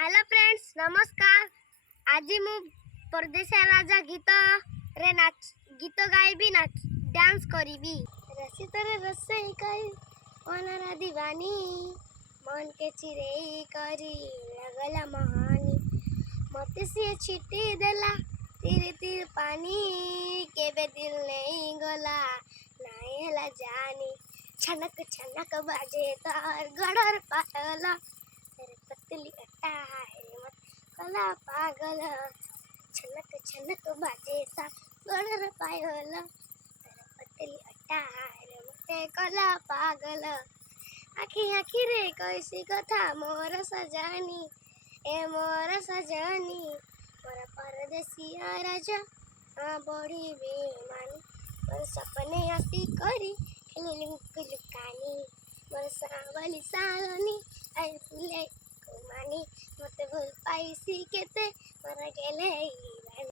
Hello friends नमस्कार। आज मु परदेश राजा गीत गाइबी नाच डांस करीबी। रसी तरे रसई कई ओनरा दीवानी मन के चिरे करी लगला महानी मते से छिटी देला तीर तीर पानी केबे दिल नहीं गला नहीं हला जानी छनक छनक बाजे तार गड़र पाला तेरे पतली अट्टा है मत कला पागल छनक छनक बाजे सा गड़र पायल तेरे पतली अट्टा है मत कला पागल आखी आखी रे कैसी कथा मोर सजानी ए मोर सजानी मोर परदेसिया राजा बड़ी बेमानी मोर सपने आसी करी खेली लुकानी मोर सावली सालनी आई फुले कुमानी मते भूल पाइसी केते मोर गेले